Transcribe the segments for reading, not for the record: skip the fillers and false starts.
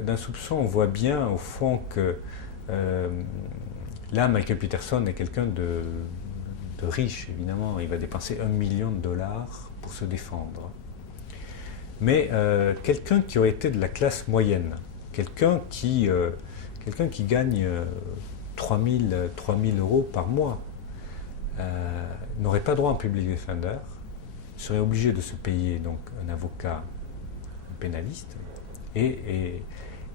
D'un soupçon, on voit bien au fond que euh, là, Michael Peterson est quelqu'un de riche, évidemment. Il va dépenser 1 million de dollars pour se défendre. Mais quelqu'un qui aurait été de la classe moyenne, quelqu'un qui, euh, quelqu'un qui gagne 3 000 euros par mois, n'aurait pas droit à un public defender, serait obligé de se payer donc un avocat pénaliste, et, et,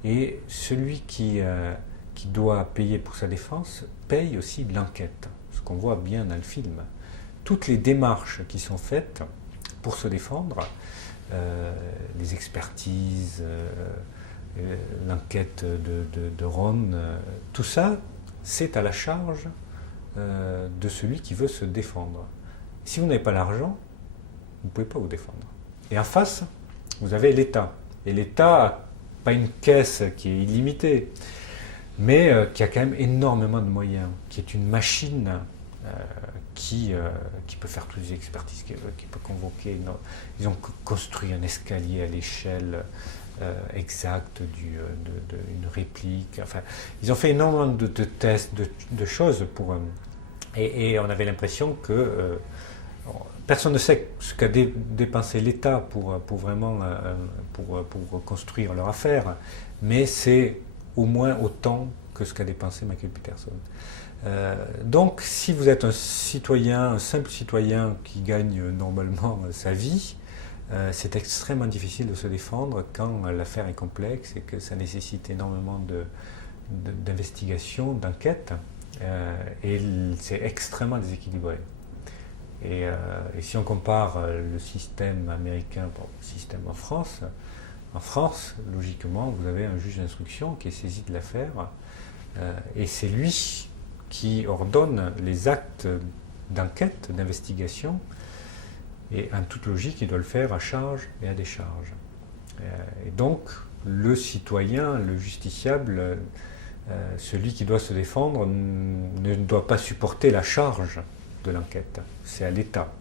et celui qui doit payer pour sa défense paye aussi de l'enquête, ce qu'on voit bien dans le film. Toutes les démarches qui sont faites pour se défendre, les expertises, l'enquête de Ron, tout ça, c'est à la charge de celui qui veut se défendre. Si vous n'avez pas l'argent, vous ne pouvez pas vous défendre. Et en face, vous avez l'État. Et l'État n'a pas une caisse qui est illimitée, mais qui a quand même énormément de moyens, qui est une machine euh, qui peut faire toutes les expertises qui peut convoquer. Ils ont construit un escalier à l'échelle exacte d'une réplique. Enfin, ils ont fait énormément de tests, de choses pour. Et on avait l'impression que personne ne sait ce qu'a dépensé l'État pour vraiment pour construire leur affaire, mais c'est au moins autant que ce qu'a dépensé Michael Peterson. Donc, si vous êtes un citoyen, un simple citoyen qui gagne normalement sa vie, c'est extrêmement difficile de se défendre quand l'affaire est complexe et que ça nécessite énormément d'investigation, d'enquête, et c'est extrêmement déséquilibré. Et si on compare le système américain au système en France, logiquement, vous avez un juge d'instruction qui est saisi de l'affaire, et c'est lui qui ordonne les actes d'enquête, d'investigation, et en toute logique, il doit le faire à charge et à décharge. Et donc, le citoyen, le justiciable, celui qui doit se défendre, ne doit pas supporter la charge de l'enquête. C'est à l'État.